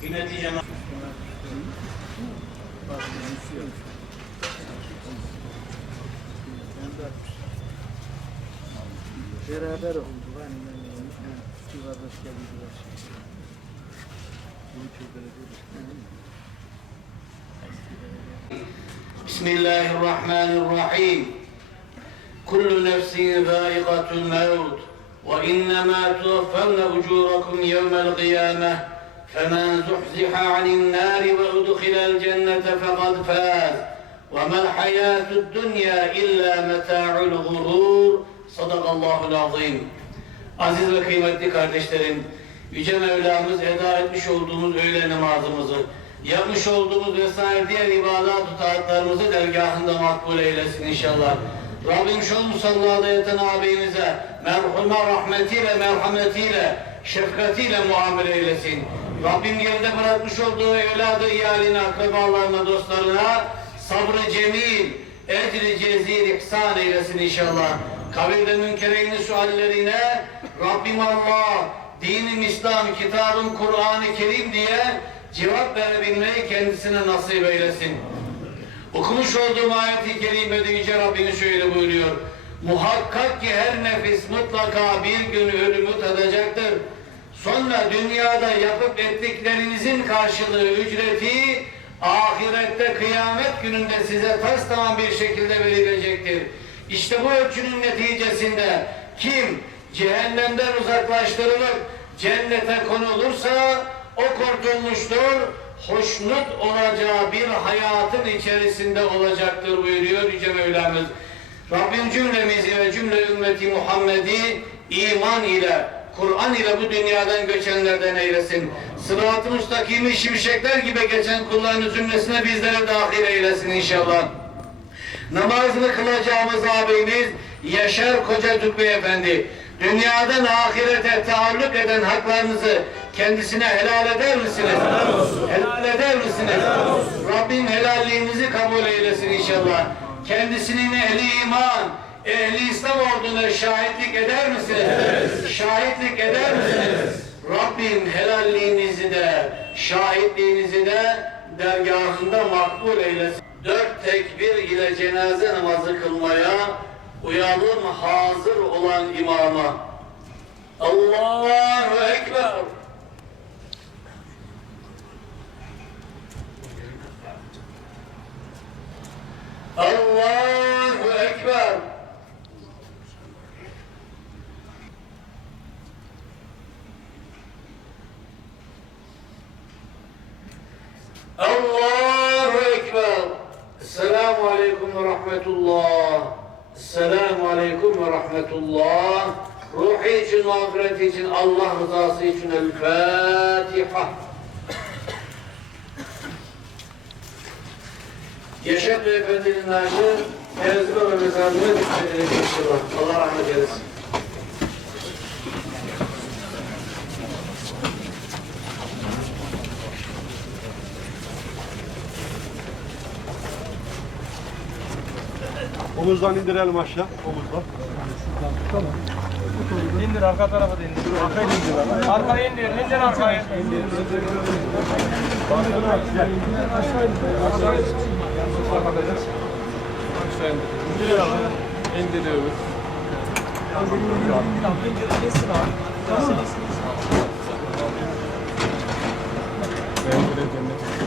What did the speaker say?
Kıymetli cemaat. Beraber oldular. İki kardeş geldiler. Bu çok belediye بسم الله الرحمن الرحيم كل نفس ذائقة الموت وإنما توفون أجوركم يوم القيامة فمن زحزح عن النار وأدخل الجنة فقد فاز وما الحياة الدنيا إلا متاع الغرور صدق الله العظيم Aziz ve kıymetli kardeşlerim, Yüce Mevlamız eda etmiş olduğumuz öğle namazımızı, yapmış olduğumuz vesaire diğer ibadat taatlarımızı dergahında makbul eylesin inşallah. Rabbim şu musallada yatan abimize merhuma rahmetiyle, merhametiyle, şefkatiyle muamele eylesin. Rabbim geride bırakmış olduğu evladı, iyaline, akrabalarına, dostlarına sabrı cemil, ecri cezil ihsan eylesin inşallah. Kabirde münkereyn suallerine Rabbim Allah, dinim İslam, kitabım Kur'an-ı Kerim diye cevap verebilmeyi kendisine nasip eylesin. Okumuş olduğum ayet-i kerimede Yüce Rabbimiz şöyle buyuruyor. Muhakkak ki her nefis mutlaka bir gün ölümü dünyada yapıp ettiklerinizin karşılığı ücreti ahirette kıyamet gününde size tas tamam bir şekilde verilecektir. İşte bu ölçünün neticesinde kim cehennemden uzaklaştırılıp cennete konulursa o kurtulmuştur, hoşnut olacağı bir hayatın içerisinde olacaktır buyuruyor Yüce Mevlamız. Rabbim cümlemizi ve cümle ümmeti Muhammed'i iman ile, Kur'an ile bu dünyadan göçenlerden eylesin. Sırat-ı müstakimi şimşekler gibi geçen kullarının zümresine bizlere dahil eylesin inşallah. Namazını kılacağımız abimiz Yaşar Koca Türk Beyefendi. Dünyadan ahirete taalluk eden haklarınızı kendisine helal eder misiniz? Helal olsun. Helal eder misiniz? Helal olsun. Rabbim helalliğinizi kabul eylesin inşallah. Kendisinin ehli iman, ehli İslam olduğuna şahitlik eder misiniz? Evet. Şahitlik eder misiniz? Rabbim helalliğinizi de, şahitliğinizi de dergahında makbul eylesin. Dört tekbir ile cenaze namazı kılmaya uyalım hazır olan imama. Allahu Ekber. Allahu Ekber. Allahu Ekber. Esselamu Aleyküm ve Rahmetullah. Esselamu Aleyküm ve Rahmetullah. Ruhi için, mağfiret için, Allah rızası için El Fatiha. Yaşar Beyefendi'nin naaşı Erzurum'a ve mezarlığına dikkat edecek inşallah. Allah rahmet eylesin. Omuzdan indirelim aşağı. Omuzdan. Tamam. İndir arka tarafa da indir. Arkaya indir. Arkaya indir. İndir arkaya. İndir. Aşağı indir. Aşağı indir. Aşağı indir. İndir abi. İndir öbür. Ben buraya cennet.